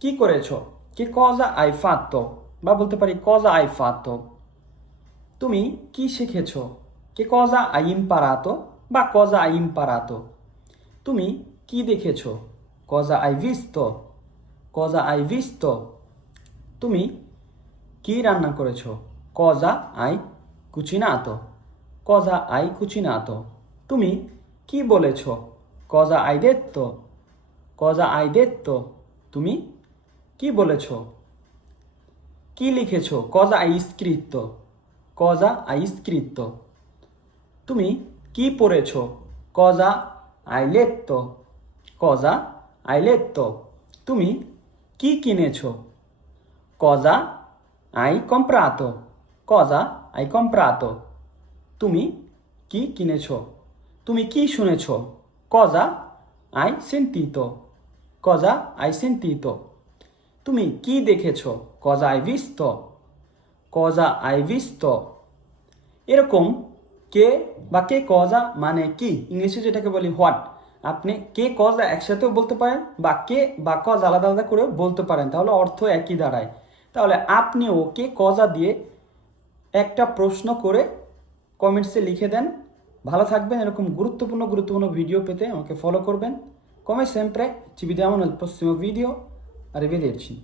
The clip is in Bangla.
কি করেছো? Che cosa hai fatto? বা বলতে পারি cosa hai fatto? তুমি কি শিখেছো? Che cosa hai imparato? বা cosa hai imparato? তুমি কি দেখেছো? Cosa hai visto? Cosa hai visto? তুমি কি রান্না করেছো? Cosa hai cucinato? Cosa hai cucinato? তুমি কি বলেছো? Cosa hai detto? Cosa hai detto? তুমি কি বলেছো? কি লিখেছো? Cosa hai scritto? Cosa hai scritto? তুমি কি পড়েছো? Cosa hai letto? Cosa hai letto? তুমি কি কিনেছো? Cosa hai comprato? Cosa hai comprato? তুমি কি কিনেছো? তুমি কি শুনেছো? Cosa hai sentito? Cosa hai sentito? তুমি কি দেখেছো? Cosa hai visto? Cosa hai visto? এরকম কে বা কে কজা মানে কি, ইংলিশে যেটাকে বলি হোয়াট, আপনি কে কজা একসাথেও বলতে পারেন বা কে বা কজ আলাদা আলাদা করেও বলতে পারেন, তাহলে অর্থ একই দাঁড়ায়। তাহলে আপনিও কে কজা দিয়ে একটা প্রশ্ন করে কমেন্টসে লিখে দেন। ভালো থাকবেন, এরকম গুরুত্বপূর্ণ গুরুত্বপূর্ণ ভিডিও পেতে আমাকে ফলো করবেন। Come sempre ci vediamo nel prossimo video, arrivederci.